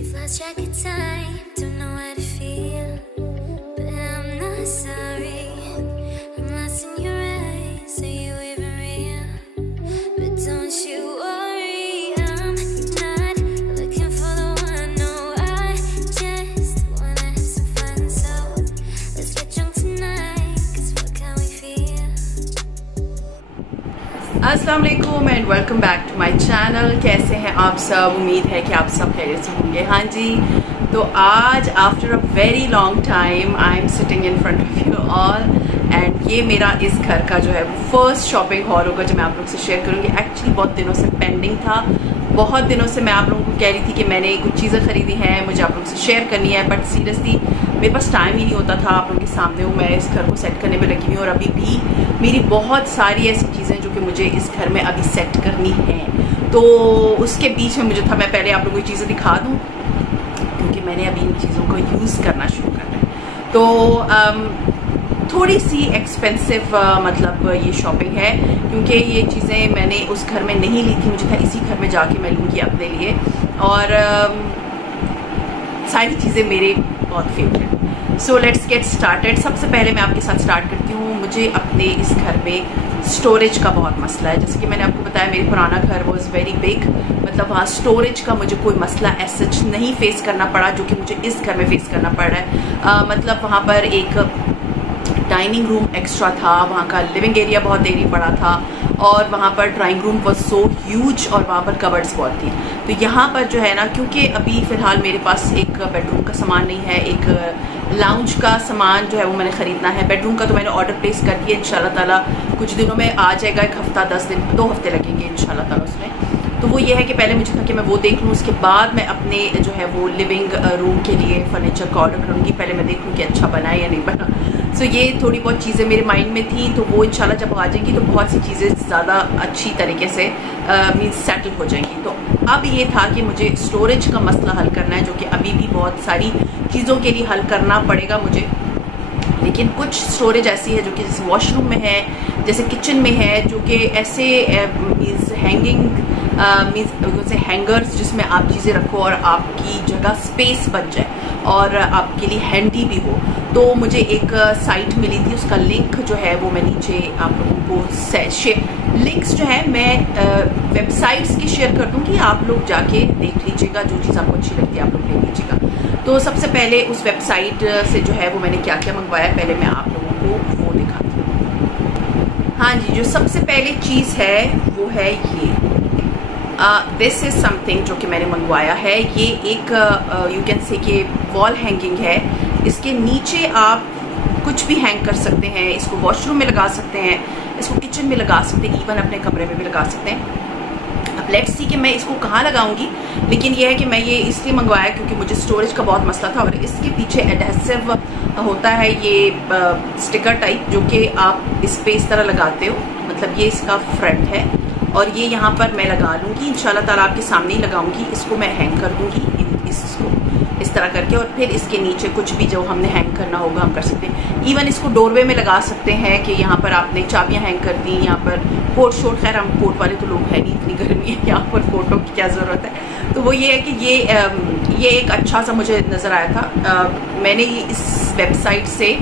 We've lost track of time, don't know how to feel, but I'm not sorry. I'm lost in your eyes, are you even real? But don't you worry, I'm not looking for the one. No, I just wanna have some fun. So let's get drunk tonight, 'cause what can we feel? अस्सलाम वालेकुम and welcome back to my channel. कैसे हैं आप सब? उम्मीद है कि आप सब खैरियत से होंगे। हाँ जी, तो आज after a very long time I am sitting in front of you all and ये मेरा इस घर का जो है फर्स्ट शॉपिंग हॉल होगा जो मैं आप लोग से शेयर करूँगी। एक्चुअली बहुत दिनों से पेंडिंग था, बहुत दिनों से मैं आप लोगों को कह रही थी कि मैंने कुछ चीज़ें खरीदी हैं, मुझे आप लोगों से शेयर करनी है, बट सीरियसली मेरे पास टाइम ही नहीं होता था। आप लोगों के सामने हूँ, मैं इस घर को सेट करने में लगी हुई और अभी भी मेरी बहुत सारी ऐसी चीज़ें जो कि मुझे इस घर में अभी सेट करनी है। तो उसके बीच में मुझे था मैं पहले आप लोगों को चीज़ें दिखा दूँ क्योंकि मैंने अभी इन चीज़ों को यूज़ करना शुरू करना है। तो थोड़ी सी एक्सपेंसिव मतलब ये शॉपिंग है क्योंकि ये चीज़ें मैंने उस घर में नहीं ली थी, मुझे था इसी घर में जाके मैं लूँगी अपने लिए। और सारी चीज़ें मेरे बहुत favourite. So let's get started. सबसे पहले मैं आपके साथ स्टार्ट करती हूँ। मुझे अपने इस घर में स्टोरेज का बहुत मसला है। जैसे कि मैंने आपको बताया मेरे पुराना घर वॉज वेरी बिग, मतलब वहाँ स्टोरेज का मुझे कोई मसला ऐसा सच नहीं फेस करना पड़ा जो कि मुझे इस घर में फेस करना पड़ रहा है। मतलब वहाँ पर एक डाइनिंग रूम एक्स्ट्रा था, वहाँ का लिविंग एरिया बहुत एरिया बड़ा था और वहाँ पर drawing room was so huge और वहाँ पर कवर्ड्स बहुत थी। तो यहाँ पर जो है ना, क्योंकि अभी फ़िलहाल मेरे पास एक बेडरूम का सामान नहीं है, एक लाउंज का सामान जो है वो मैंने ख़रीदना है। बेडरूम का तो मैंने ऑर्डर प्लेस कर दिया, इंशाल्लाह ताला कुछ दिनों में आ जाएगा। 1 हफ्ता 10 दिन 2 हफ्ते लगेंगे इंशाल्लाह ताला उसमें। तो वो ये है कि पहले मुझे था कि मैं वो देख लूँ, उसके बाद मैं अपने जो है वो लिविंग रूम के लिए फर्नीचर का ऑर्डर करूँगी। पहले मैं देख लूँ कि अच्छा बना है या नहीं बना। सो ये थोड़ी बहुत चीज़ें मेरे माइंड में थी, तो वो इंशाल्लाह जब आ जाएंगी तो बहुत सी चीज़ें ज़्यादा अच्छी तरीके से मीन्स सेटल हो जाएंगी। तो अब ये था कि मुझे स्टोरेज का मसला हल करना है, जो कि अभी भी बहुत सारी चीज़ों के लिए हल करना पड़ेगा मुझे। लेकिन कुछ स्टोरेज ऐसी है जो कि जैसे वॉशरूम में है, जैसे किचन में है, जो कि ऐसे मीन्स हैंगिंग मीन्स हैंगर्स जिसमें आप चीज़ें रखो और आपकी जगह स्पेस बच जाए और आपके लिए हैंडी भी हो। तो मुझे एक साइट मिली थी, उसका लिंक जो है वो मैं नीचे आप लोगों को लिंक्स जो है मैं वेबसाइट्स की शेयर कर दूँगी, आप लोग जाके देख लीजिएगा, जो चीज़ आपको अच्छी लगती है आप लोग ले लीजिएगा। तो सबसे पहले उस वेबसाइट से जो है वो मैंने क्या क्या मंगवाया, पहले मैं आप लोगों को वो दिखाती हूँ। हाँ जी, जो सबसे पहले चीज़ है वो है ये दिस इज समथिंग जो कि मैंने मंगवाया है। ये एक यू कैन से कि वॉल हैंगिंग है। इसके नीचे आप कुछ भी हैंग कर सकते हैं, इसको वॉशरूम में लगा सकते हैं, इसको किचन में लगा सकते हैं, इवन अपने कमरे में भी लगा सकते हैं। अब लेट्स सी कि मैं इसको कहाँ लगाऊंगी, लेकिन यह है कि मैं ये इसलिए मंगवाया क्योंकि मुझे स्टोरेज का बहुत मसला था। और इसके पीछे एडहेसिव होता है ये स्टिकर टाइप, जो कि आप इस पे इस तरह लगाते हो, मतलब ये इसका फ्रंट है और ये यहाँ पर मैं लगा लूँगी इंशाल्लाह ताला, आपके सामने ही लगाऊंगी। इसको मैं हैंग कर दूँगी इसको इस तरह करके, और फिर इसके नीचे कुछ भी जो हमने हैंग करना होगा हम कर सकते हैं। इवन इसको डोरवे में लगा सकते हैं कि यहाँ पर आपने चाबियाँ हैंग कर दी, यहाँ पर कोट शोट, खैर हम कोट वाले तो लोग हैं नहीं, इतनी गर्मी है यहाँ पर कोटों की क्या ज़रूरत है। तो वो ये है कि ये एक अच्छा सा मुझे नज़र आया था। मैंने इस वेबसाइट से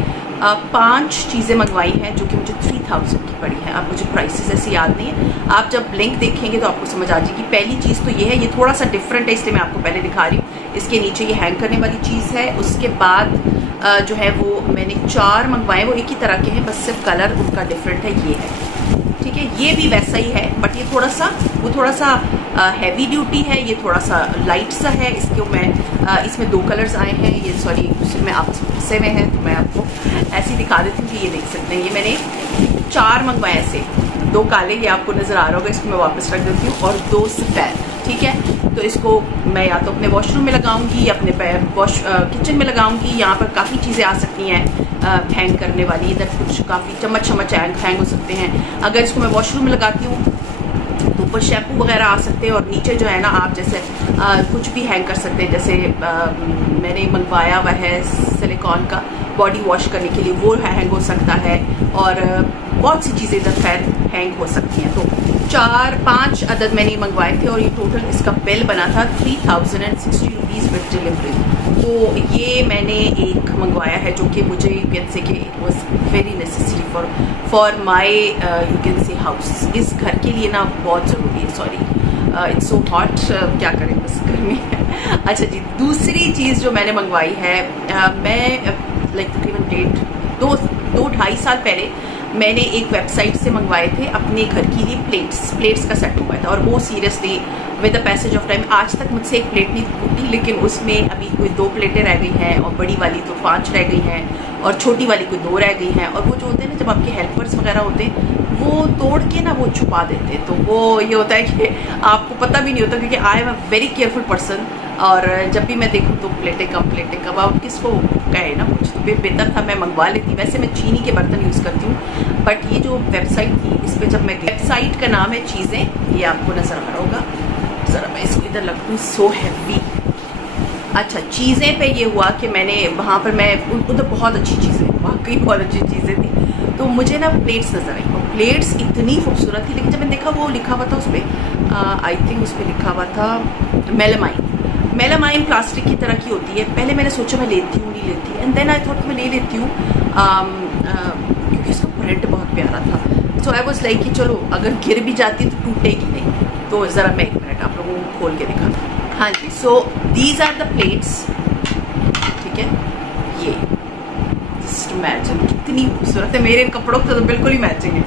5 चीज़ें मंगवाई हैं जो कि मुझे 3000 की पड़ी है। अब मुझे प्राइसेस ऐसे याद नहीं है, आप जब लिंक देखेंगे तो आपको समझ आ जाएगी। पहली चीज़ तो ये है, ये थोड़ा सा डिफरेंट है इसलिए मैं आपको पहले दिखा रही हूँ। इसके नीचे ये हैंग करने वाली चीज़ है। उसके बाद जो है वो मैंने 4 मंगवाए, वो एक ही तरह के हैं, बस सिर्फ कलर उनका डिफरेंट है। ये है, ठीक है, ये भी वैसा ही है बट ये थोड़ा सा हैवी ड्यूटी है, ये थोड़ा सा लाइट सा है। इसमें 2 कलर्स आए हैं, ये सॉरी दूसरे में आपस में फंसे हुए हैं, तो मैं आपको ऐसे ही दिखा देती हूँ कि ये देख सकते हैं। ये मैंने 4 मंगवाए ऐसे, 2 काले, ये आपको नज़र आ रहा होगा, इसको मैं वापस रख देती हूँ, और 2 सफ़ेद, ठीक है। तो इसको मैं या तो अपने वॉशरूम में लगाऊंगी या अपने किचन में लगाऊंगी। यहाँ पर काफ़ी चीज़ें आ सकती हैं हैंग करने वाली, इधर कुछ काफ़ी चम्मच हैंग हो सकते हैं। अगर इसको मैं वॉशरूम में लगाती हूँ तो ऊपर शैम्पू वगैरह आ सकते हैं, और नीचे जो है ना आप जैसे कुछ भी हैंग कर सकते हैं। जैसे मैंने मंगवाया हुआ है सिलिकॉन का बॉडी वॉश करने के लिए, वो हैंग हो सकता है, और बहुत सी चीज़ें इधर खैर हैंग हो सकती हैं। तो 4-5 अदद मैंने मंगवाए थे और ये टोटल इसका बिल बना था 3060 रुपीज़ विद डिलीवरी। तो ये मैंने एक मंगवाया है जो कि मुझे यू कैन से कि it was very necessary for my you can say house. इस घर के लिए ना बहुत ज़रूरी है। सॉरी इट्स सो हॉट, क्या करें बस गर्मी है। अच्छा जी, दूसरी चीज़ जो मैंने मंगवाई है, मैं लाइक तकरीबन 2-2.5 साल पहले मैंने एक वेबसाइट से मंगवाए थे अपने घर के लिए प्लेट्स का सेट मंगवाया था। और वो seriously with the passage of time आज तक मुझसे एक प्लेट नहीं टूटी, लेकिन उसमें अभी कोई 2 प्लेटें रह गई हैं और बड़ी वाली तो 5 रह गई हैं और छोटी वाली कोई 2 रह गई हैं। और वो जो होते हैं ना, जब आपके हेल्पर्स वगैरह होते हैं वो तोड़ के ना वो छुपा देते हैं, तो वो ये होता है कि आपको पता भी नहीं होता, क्योंकि आई am a very careful person. और जब भी मैं देखूँ तो प्लेटें कम अब किसको कहे ना, कुछ तो बेहतर था मैं मंगवा लेती। वैसे मैं चीनी के बर्तन यूज़ करती हूँ, बट ये जो वेबसाइट थी इस पर जब मैं, वेबसाइट का नाम है चीज़ें, ये आपको नजर आ रहा होगा, ज़रा मैं इसको इधर लगूँ, सो हैवी। अच्छा, चीज़ें पे ये हुआ कि मैंने वहाँ पर मैं उधर बहुत अच्छी चीज़ें, वाकई बहुत अच्छी चीज़ें थी, तो मुझे ना प्लेट्स नजर आई और प्लेट्स इतनी खूबसूरत थी। लेकिन जब मैंने देखा वो लिखा हुआ था उस पर, आई थिंक उस पर लिखा हुआ था मेलामाइन प्लास्टिक की तरह की होती है। पहले मैंने सोचा मैं लेती हूँ नहीं लेती, एंड देन आई थॉट मैं ले लेती हूँ क्योंकि उसका प्रिंट बहुत प्यारा था। सो आई वाज लाइक कि चलो अगर गिर भी जाती तो टूटेगी नहीं। तो ज़रा मैं 1 मिनट आप लोगों को खोल के दिखा। हाँ जी, so these are the plates, ठीक है। ये जस्ट इमेजिन कितनी खूबसूरत है, मेरे कपड़ों से तो बिल्कुल ही मैचिंग है।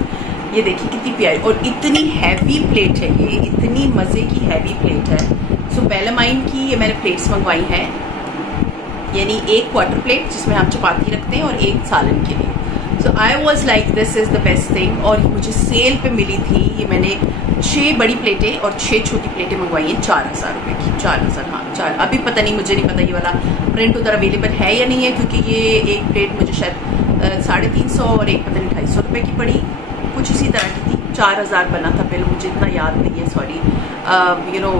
ये देखिए कितनी प्यारी और इतनी हैवी प्लेट है, ये इतनी मज़े की हैवी प्लेट है। सो मेलामाइन की ये मैंने प्लेट्स मंगवाई हैं, यानी 1 क्वार्टर प्लेट जिसमें हम चपाती रखते हैं और 1 सालन के लिए। So I was like this is the best thing. और मुझे सेल पे मिली थी, ये मैंने 6 बड़ी प्लेटें और 6 छोटी प्लेटें मंगवाई हैं 4000 रुपये की। 4000, हाँ 4। अभी पता नहीं, मुझे नहीं पता ये वाला प्रिंट उधर अवेलेबल है या नहीं है, क्योंकि ये एक प्लेट मुझे शायद 350 और एक पता नहीं 250 रुपये की पड़ी, कुछ इसी तरह की थी। 4000 बना था बिल, मुझे इतना याद नहीं है, सॉरी। यू नो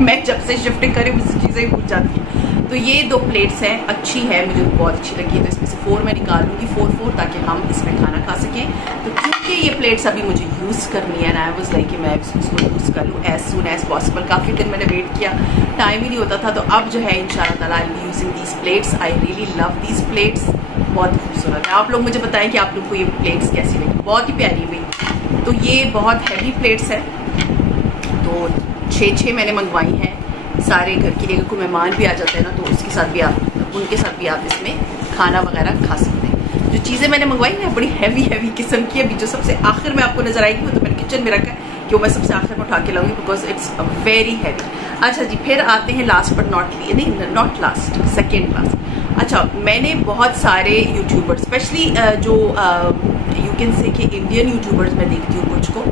मैं जब से शिफ्टिंग करी मुझसे चीज़ें भूल जाती हैं। तो ये 2 प्लेट्स हैं, अच्छी है, मुझे बहुत अच्छी लगी है। तो इसमें से 4 मैं निकाल लूँगी, 4 ताकि हम इसमें खाना खा सकें। तो क्योंकि ये प्लेट्स अभी मुझे यूज़ करनी है, आई वाज लाइक कि मैं इसको यूज़ कर लूँ एज सून एज पॉसिबल। काफ़ी दिन मैंने वेट किया, टाइम ही नहीं होता था। तो अब जो है इंशाल्लाह ताला I be using these plates. I really love these plates, बहुत खूबसूरत है। आप लोग मुझे बताएं कि आप लोग को ये प्लेट्स कैसी लगी। बहुत ही प्यारी हुई। तो ये बहुत हैवी प्लेट्स है, तो 6 मैंने मंगवाई हैं सारे घर के लिए। कोई मेहमान भी आ जाते हैं ना, तो उसके साथ भी आप, उनके साथ भी आप इसमें खाना वगैरह खा सकते हैं। जो चीज़ें मैंने मंगवाई ना बड़ी हैवी किस्म की। अभी जो सबसे आखिर में आपको नजर आएगी वो तो मैंने किचन में रखा है कि वो मैं सबसे आखिर में उठा के लाऊंगी, बिकॉज इट्स वेरी हैवी। अच्छा जी, फिर आते हैं last but not last, second last. अच्छा, मैंने बहुत सारे यूट्यूबर्स, स्पेशली जो यू कैन से कि इंडियन यूट्यूबर्स मैं देखती हूँ कुछ को,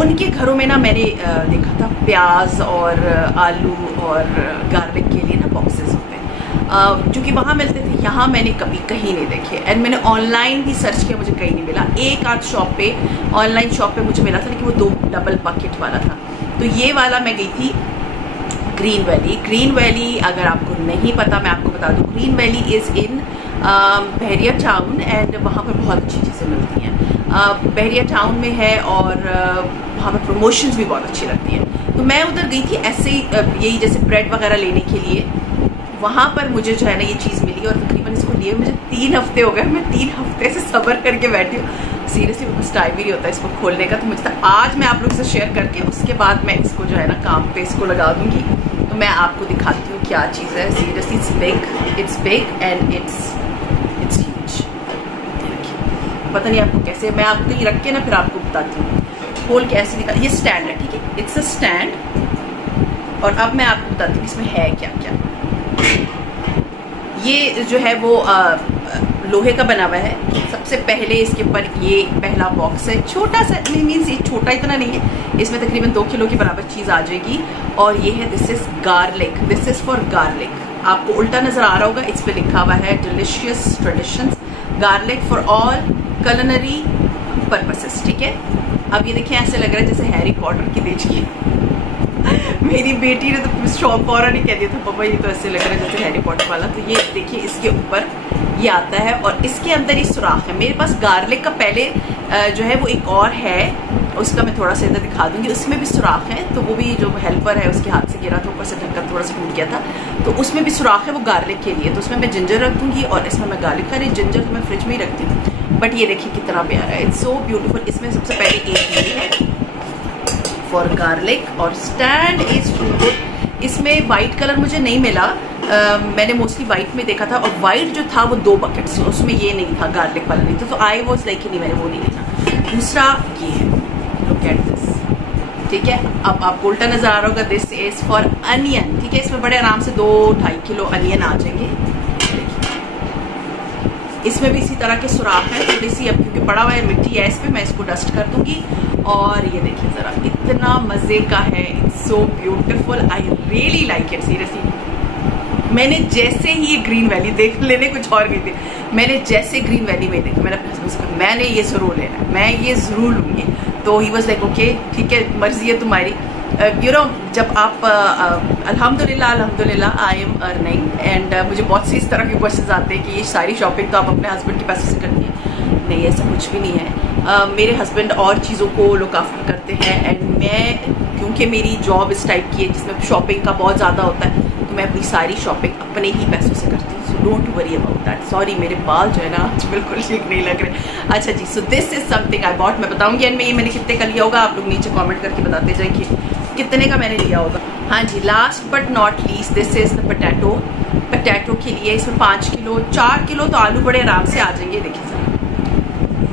उनके घरों में ना मैंने देखा था प्याज और आलू और गार्लिक के लिए ना बॉक्सेस होते हैं, जो कि वहाँ मिलते थे। यहाँ मैंने कभी कहीं नहीं देखे, एंड मैंने ऑनलाइन भी सर्च किया, मुझे कहीं नहीं मिला। एक आध शॉप पे, ऑनलाइन शॉप पे मुझे मिला था, लेकिन वो 2 डबल बकेट वाला था। तो ये वाला मैं गई थी ग्रीन वैली। अगर आपको नहीं पता मैं आपको बता दूँ, green valley is in Bahria town, and वहाँ पर बहुत अच्छी चीज़ें मिलती हैं। बहरिया टाउन में है और वहाँ पर प्रमोशंस भी बहुत अच्छी लगती हैं। तो मैं उधर गई थी ऐसे ही, यही जैसे ब्रेड वगैरह लेने के लिए। वहाँ पर मुझे जो है ना ये चीज़ मिली, और तकरीबन इसको लिए मुझे 3 हफ्ते हो गए। मैं 3 हफ्ते से सब्र करके बैठी हूँ। सीरियसली मेरे पास टाइम ही नहीं होता इसको खोलने का। तो मुझे आज मैं आप लोगों से शेयर करके उसके बाद मैं इसको जो है ना काम पे इसको लगा दूँगी। तो मैं आपको दिखाती हूँ क्या चीज़ है। Seriously it's big and it's huge. पता नहीं आपको कैसे, मैं आपको कहीं रख के ना फिर आपको बताती हूँ खोल के ऐसे निकाल। ये स्टैंड है, ठीक है, इट्स अ स्टैंड। और अब मैं आपको बताती हूँ इसमें है क्या क्या। ये जो है वो लोहे का बना हुआ है। सबसे पहले इसके ऊपर ये पहला बॉक्स है, छोटा सा, मीन्स ये छोटा इतना नहीं है, इसमें तकरीबन 2 किलो की बराबर चीज़ आ जाएगी। और ये है this is garlic, this is for garlic. आपको उल्टा नजर आ रहा होगा, इस पे लिखा हुआ है delicious traditions garlic for all culinary purposes, ठीक है। अब ये देखिए ऐसे लग रहा है जैसे हैरी पॉटर की देश की। मेरी बेटी ने तो शॉप फौरन ही कह दिया था, पापा ये तो ऐसे लग रहा है जैसे हैरी पॉटर वाला। तो ये देखिए इसके ऊपर ये आता है और इसके अंदर ही सुराख है। मेरे पास गार्लिक का पहले जो है वो एक और है, उसका मैं थोड़ा सा इधर दिखा दूंगी, उसमें भी सुराख है। तो वो भी जो हेल्पर है उसके हाथ से गिरा था, ऊपर से ढक्कन थोड़ा सा टूट गया था, तो उसमें भी सुराख है, वो गार्लिक के लिए। तो उसमें मैं जिंजर रख दूंगी और इसमें मैं गार्लिक, खा रही जिंजर तो मैं फ्रिज में ही रखती हूँ, बट ये देखिए कितना प्यारा है, इट्स सो ब्यूटीफुल। इसमें सबसे पहले एक ये है फॉर गार्लिक और स्टैंड इज टू गुड। इसमें वाइट कलर मुझे नहीं मिला, मैंने मोस्टली वाइट में देखा था, और वाइट जो था वो 2 बकेट्स, उसमें ये नहीं था, गार्लिक वाला नहीं था, तो आई वॉज लाइक नहीं, मैंने वो नहीं लेना। दूसरा ये है, लुक एट दिस, ठीक है। अब आपको उल्टा नजर आ रहा होगा, दिस इज फॉर अनियन, ठीक है। इसमें बड़े आराम से 2-2.5 किलो अनियन आ जाएंगे। इसमें भी इसी तरह के सुराख है थोड़ी सी, अब क्योंकि पड़ा हुआ है मिट्टी है इस पर, मैं इसको डस्ट कर दूंगी। और ये देखिए जरा, इतना मजे का है, it's so beautiful, I really like it seriously. मैंने जैसे ही ये ग्रीन वैली देख, लेने कुछ और गई थी, मैंने जैसे ग्रीन वैली में देखा, मैंने अपने हस्बैंड से कहा मैंने ये जरूर लेना है, मैं ये जरूर लूंगी। तो ही वॉज लाइक ओके ठीक है, मर्जी है तुम्हारी। यू नो, जब आप अल्हम्दुलिल्लाह आई एम अर्निंग एंड मुझे बहुत सी इस तरह के क्वेश्चन आते हैं कि ये सारी शॉपिंग तो आप अपने हस्बैंड के पैसे से करती हैं। नहीं, ऐसा कुछ भी नहीं है। मेरे हस्बैंड और चीज़ों को लुक आफ्टर करते हैं, एंड मैं, क्योंकि मेरी जॉब इस टाइप की है जिसमें शॉपिंग का बहुत ज़्यादा होता है, तो मैं अपनी सारी शॉपिंग अपने ही पैसों से करती हूँ। So don't worry about that. Sorry, मेरे बाल जो है ना आज बिल्कुल ठीक नहीं लग रहे। अच्छा जी, so this is something I bought, मैं बताऊंगी एंड में ये मैंने कितने का लिया होगा, आप लोग नीचे कमेंट करके बताते जाएंगे कितने का मैंने लिया होगा। हाँ जी, last but not least, this is the potato. Potato के लिए इसमें 5 किलो 4 किलो तो आलू बड़े आराम से आ जाएंगे। देखिए सर,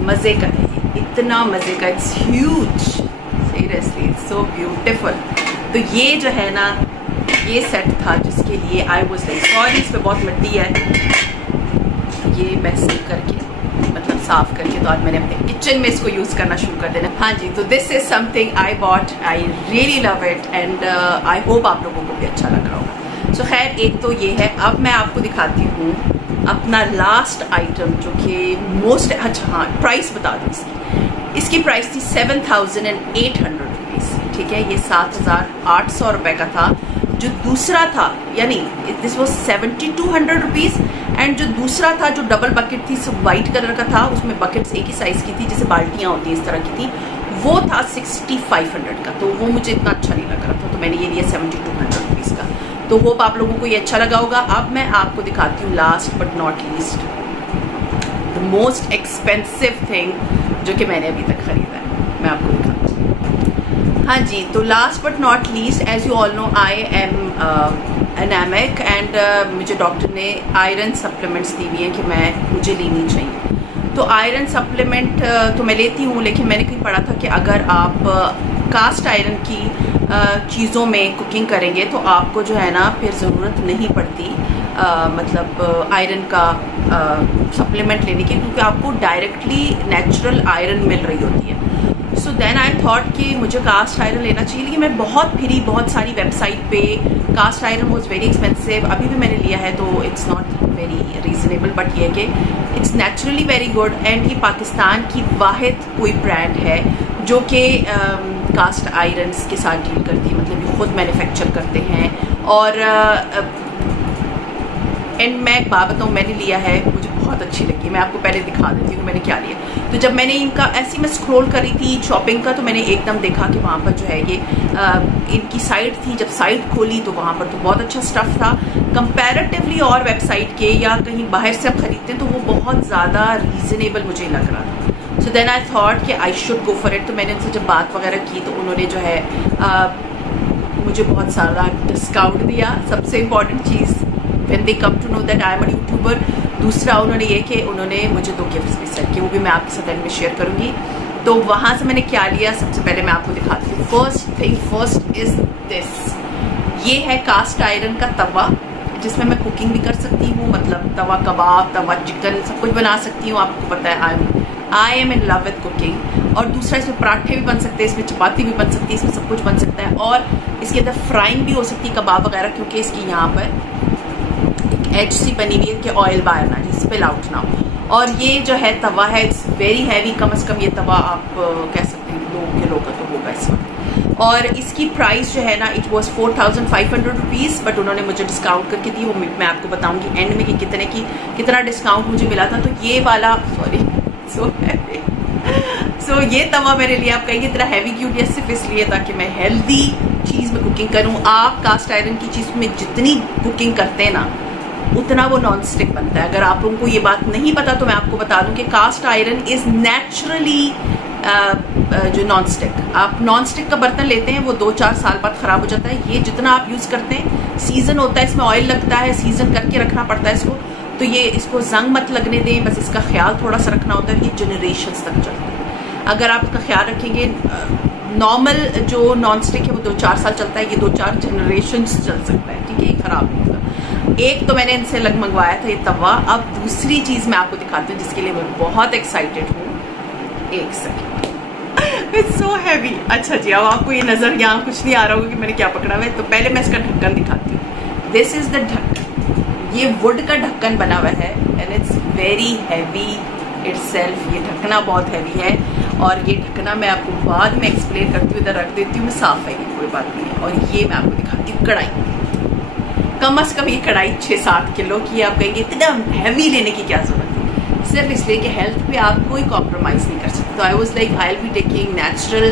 मजे का है, इतना मजे का, it's huge, seriously it's so beautiful. तो ये जो है ना, ये सेट था जिसके लिए आई वाज लाइक सॉरी, इस पे बहुत मिट्टी है, ये मैं सही करके मतलब साफ करके, तो आज मैंने अपने किचन में इसको यूज करना शुरू कर देना। हाँ जी, तो this is something I bot, I really love it and I hope आप लोगों को भी अच्छा लग रहा होगा। सो खैर, एक तो ये है। अब मैं आपको दिखाती हूँ अपना लास्ट आइटम, जो कि मोस्ट, अच्छा हाँ, प्राइस बता दूँ इसकी। इसकी प्राइस थी 7,800 रुपीज़, ठीक है। ये 7,800 रुपये का था। जो दूसरा था, यानी दिस वॉज 7,200 रुपीज़, एंड जो दूसरा था जो डबल बकेट थी, सब वाइट कलर का था, उसमें बकेट्स एक ही साइज की थी, जैसे बाल्टियाँ होती हैं इस तरह की थी, वो था 6,500 का। तो वो मुझे इतना अच्छा नहीं लग रहा था, तो मैंने ये लिया 7,200 रुपीज़ का। तो होप आप लोगों को ये अच्छा लगा होगा। अब मैं आपको दिखाती हूँ last but not least the most expensive thing जो कि मैंने अभी तक खरीदा है, मैं आपको दिखाती हूँ। हाँ जी, तो last but not least, as you all know, I am anaemic and मुझे डॉक्टर ने आयरन सप्लीमेंट्स दी हुई हैं कि मुझे लेनी चाहिए। तो आयरन सप्लीमेंट तो मैं लेती हूँ, लेकिन मैंने कहीं पढ़ा था कि अगर आप कास्ट आयरन की चीज़ों में कुकिंग करेंगे तो आपको जो है ना फिर ज़रूरत नहीं पड़ती मतलब आयरन का सप्लीमेंट लेने की, क्योंकि आपको डायरेक्टली नेचुरल आयरन मिल रही होती है। सो देन आई थॉट कि मुझे कास्ट आयरन लेना चाहिए, लेकिन मैं बहुत फिरी बहुत सारी वेबसाइट पे, cast iron was very expensive. अभी भी मैंने लिया है तो it's not very reasonable, but ये कि it's naturally very good, and ये पाकिस्तान की वाहिद कोई ब्रांड है जो कि कास्ट आयरन के साथ डील करती है, मतलब ये खुद मैन्युफैक्चर करते हैं। और एंड मैं एक बात बताऊँ, मैंने लिया है, मुझे बहुत अच्छी लगी। मैं आपको पहले दिखा देती हूँ मैंने क्या लिया। तो जब मैंने इनका ऐसे मैं स्क्रॉल करी थी शॉपिंग का, तो मैंने एकदम देखा कि वहाँ पर जो है ये इनकी साइट थी। जब साइट खोली तो वहाँ पर तो बहुत अच्छा स्टफ़ था कंपैरेटिवली और वेबसाइट के या कहीं बाहर से आप खरीदते हैं तो वो बहुत ज़्यादा रीज़नेबल मुझे लग रहा था। सो देन आई थॉट कि I should go for it. तो मैंने उनसे जब बात वगैरह की तो उन्होंने जो है मुझे बहुत सारा डिस्काउंट दिया। सबसे इम्पॉर्टेंट चीज़, when they come to know that I am a YouTuber. दूसरा उन्होंने ये कि उन्होंने मुझे 2 गिफ्ट्स भी सेट किए, वो भी मैं आपके साथ एंड में शेयर करूँगी। तो वहाँ से मैंने क्या लिया, सबसे पहले मैं आपको दिखाती हूँ। फर्स्ट इज दिस, ये है कास्ट आयरन का तवा जिसमें मैं कुकिंग भी कर सकती हूँ, मतलब तवा कबाब, तवा चिकन, सब कुछ बना सकती हूँ। आपको पता है I am in love with cooking. और दूसरा, इसमें पराठे भी बन सकते हैं, इसमें चपाती भी बन सकती है, इसमें सब कुछ बन सकता है। और इसके अंदर फ्राइंग भी हो सकती है कबाब वगैरह, क्योंकि इसकी यहाँ पर एक एज सी बनी हुई है कि ऑयल बाहर ना जाए, स्पिल आउट ना हो। और ये जो है तवा है, इट्स वेरी हैवी, कम से कम ये तवा आप कह सकते हैं 2 किलो का तो होगा इस वक्त। और इसकी प्राइस जो है ना, इट वॉज 4,500 रुपीज़, बट उन्होंने मुझे डिस्काउंट करके दी। वो मैं आपको बताऊंगी एंड में कि कितना डिस्काउंट मुझे मिला था। तो ये वाला, सॉरी सो हैवी, सो ये तवा मैंने लिया, आप कहेंगे इतना हैवी क्यों लिया, सिर्फ इसलिए ताकि मैं हेल्दी चीज़ में कुकिंग करूं। आप कास्ट आयरन की चीज़ में जितनी कुकिंग करते हैं ना उतना वो नॉन स्टिक बनता है। अगर आप लोगों को ये बात नहीं पता तो मैं आपको बता दूं कि कास्ट आयरन इज नेचुरली जो नॉन स्टिक, आप नॉन स्टिक का बर्तन लेते हैं वो 2-4 साल बाद खराब हो जाता है। ये जितना आप यूज करते हैं, सीजन होता है, इसमें ऑयल लगता है, सीजन करके रखना पड़ता है इसको, तो ये इसको जंग मत लगने दें, बस इसका ख्याल थोड़ा सा रखना होता है। ये जनरेशंस तक चलता है। अगर आप इसका ख्याल रखेंगे, नॉर्मल जो नॉन स्टिक है वो 2-4 साल चलता है, ये 2-4 जनरेशंस चल सकता है, ठीक है, ये खराब नहीं होगा। एक तो मैंने इनसे लग मंगवाया था ये तवा। अब दूसरी चीज मैं आपको दिखाती हूँ जिसके लिए मैं बहुत एक्साइटेड हूँ। एक सेकेंड, इट्स सो हैवी। अच्छा जी, अब आपको ये नजर यहाँ कुछ नहीं आ रहा होगा कि मैंने क्या पकड़ा हुआ है, तो पहले मैं इसका ढक्कन दिखाती हूँ। दिस इज द ढक्कन, ये वुड का ढक्कन बना हुआ है and it's very heavy itself. ये ढकना बहुत हैवी है और ये ढकना मैं आपको बाद में एक्सप्लेन करती हूँ, इधर रख देती हूँ मैं, साफ है, कोई बात नहीं है। और ये मैं आपको दिखाती हूँ कढ़ाई, कम अज कम ये कढ़ाई 6-7 किलो की। आप कहेंगे इतना हैवी लेने की क्या जरूरत है, सिर्फ इसलिए कि हेल्थ पे आप कोई कॉम्प्रोमाइज नहीं कर सकते। तो I was like I will be taking natural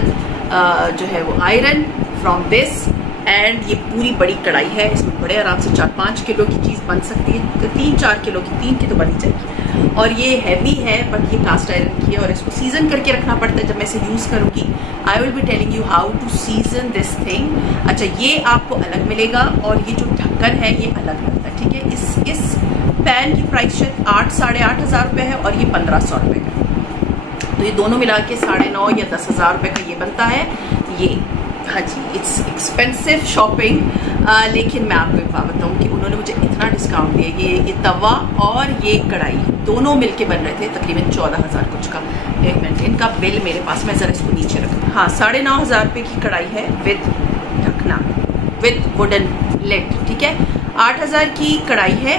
जो है वो आयरन फ्रॉम दिस, एंड ये पूरी बड़ी कढ़ाई है, इसमें बड़े आराम से 4-5 किलो की चीज़ बन सकती है, तो 3-4 किलो की, 3 की तो बनी चाहिए। और ये हैवी है बट ये कास्ट आयरन की है और इसको सीजन करके रखना पड़ता है। जब मैं इसे यूज़ करूँगी I will be telling you how to season this thing. अच्छा, ये आपको अलग मिलेगा और ये जो ढक्कन है ये अलग मिलता है, ठीक है। इस पैन की प्राइस शायद 8-8.5 हज़ार रुपये है और ये 1500 रुपये का है, तो ये दोनों मिला के 9.5 या 10 हज़ार रुपये का ये बनता है ये। हाँ जी, इट्स एक्सपेंसिव शॉपिंग, लेकिन मैं आपको एक बात बताऊँ कि उन्होंने मुझे इतना डिस्काउंट दिया कि ये तवा और ये कढ़ाई दोनों मिलके बन रहे थे तकरीबन 14 हज़ार कुछ का। एक मिनट, इनका बिल मेरे पास, मैं ज़रा इसको नीचे रखूँ। हाँ, 9.5 हज़ार रुपये की कढ़ाई है विद ढकना, विद वुडन लिड, ठीक है। 8 हज़ार की कढ़ाई है,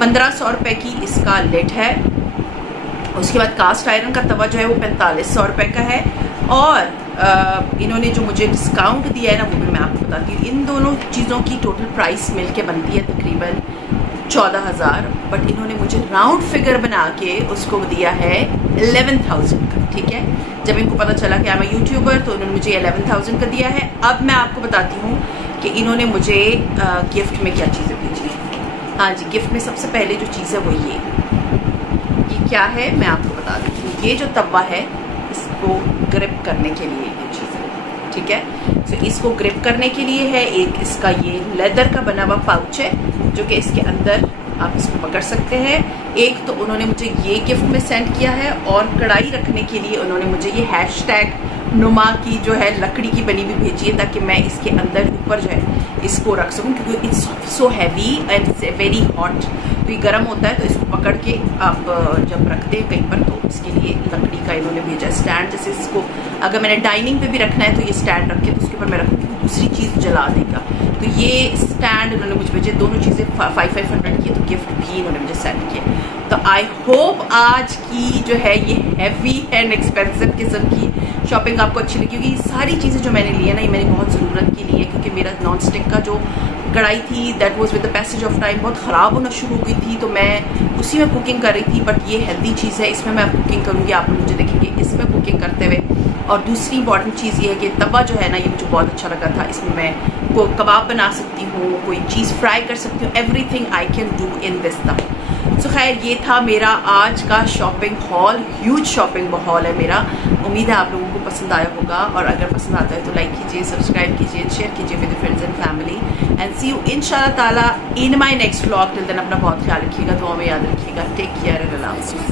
1500 रुपये की इसका लिड है। उसके बाद कास्ट आयरन का तवा जो है वो 4500 रुपये का है। और इन्होंने जो मुझे डिस्काउंट दिया है ना वो भी मैं आपको बताती हूँ। इन दोनों चीज़ों की टोटल प्राइस मिलके बनती है तकरीबन 14 हज़ार, बट इन्होंने मुझे राउंड फिगर बना के उसको दिया है 11,000 का, ठीक है। जब इनको पता चला कि मैं यूट्यूबर, तो उन्होंने मुझे 11,000 का दिया है। अब मैं आपको बताती हूँ कि इन्होंने मुझे गिफ्ट में क्या चीज़ें भेजी है। हाँ जी, गिफ्ट में सबसे पहले जो चीज़ है वो ये क्या है मैं आपको बता देती हूँ। ये जो तवा है इसको ग्रिप करने के लिए ये चीज़ है, ठीक है। तो इसको ग्रिप करने के लिए है एक इसका ये लेदर का बना हुआ पाउच है जो कि इसके अंदर आप इसको पकड़ सकते हैं। एक तो उन्होंने मुझे ये गिफ्ट में सेंड किया है और कढ़ाई रखने के लिए उन्होंने मुझे ये हैशटैग नुमा की जो है लकड़ी की बनी हुई भेजी है, ताकि मैं इसके अंदर ऊपर जो है इसको रख सकूं, क्योंकि it's so heavy and it's very hot. तो ये गर्म होता है, तो इसको पकड़ के आप जब रखते हैं कहीं पर तो इसके लिए लकड़ी का इन्होंने भेजा स्टैंड। जैसे इसको अगर मैंने डाइनिंग पे भी रखना है तो ये स्टैंड रख के तो उसके ऊपर मैं रखूँगी, दूसरी चीज़ जला देगा। तो ये स्टैंड उन्होंने मुझे भेजे, दोनों चीज़ें 500 की, तो गिफ्ट भी इन्होंने मुझे सेंड किया। तो आई होप आज की जो है ये हैवी एंड एक्सपेंसिव किस्म की शॉपिंग आपको अच्छी लगी, क्योंकि सारी चीज़ें जो मैंने ली है ना ये मैंने बहुत ज़रूरत की ली है, क्योंकि मेरा नॉन स्टिक का जो कढ़ाई थी that was with the passage of time बहुत ख़राब होना शुरू हो गई थी, तो मैं उसी में कुकिंग कर रही थी। बट ये हेल्दी चीज़ है, इसमें मैं कुकिंग करूँगी, आप लोग मुझे देखेंगे इसमें कुकिंग करते हुए। और दूसरी इंपॉर्टेंट चीज़ ये है कि तवा जो है ना ये मुझे बहुत अच्छा लगा था, इसमें मैं को कबाब बना सकती हूँ, कोई चीज़ फ्राई कर सकती हूँ, everything I can do in this tawa. So खैर ये था मेरा आज का shopping haul, huge shopping haul है मेरा। उम्मीद है आप लोगों को पसंद आया होगा, और अगर पसंद आता है तो लाइक कीजिए, सब्सक्राइब कीजिए, शेयर कीजिए with friends and family, and see you इंशाल्लाह ताला in my next vlog. Till then अपना बहुत ख्याल रखिएगा, दुआ में याद रखिएगा। टेक केयर एंड अल्लाह हाफ़िज़।